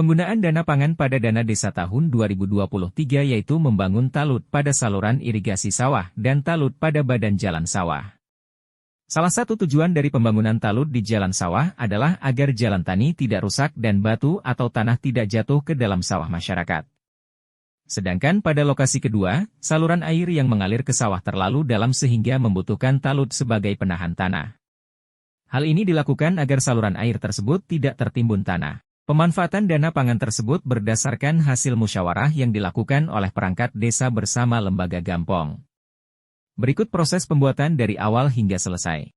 Penggunaan dana pangan pada dana desa tahun 2023 yaitu membangun talut pada saluran irigasi sawah dan talut pada badan jalan sawah. Salah satu tujuan dari pembangunan talut di jalan sawah adalah agar jalan tani tidak rusak dan batu atau tanah tidak jatuh ke dalam sawah masyarakat. Sedangkan pada lokasi kedua, saluran air yang mengalir ke sawah terlalu dalam sehingga membutuhkan talut sebagai penahan tanah. Hal ini dilakukan agar saluran air tersebut tidak tertimbun tanah. Pemanfaatan dana pangan tersebut berdasarkan hasil musyawarah yang dilakukan oleh perangkat desa bersama lembaga Gampong. Berikut proses pembuatan dari awal hingga selesai.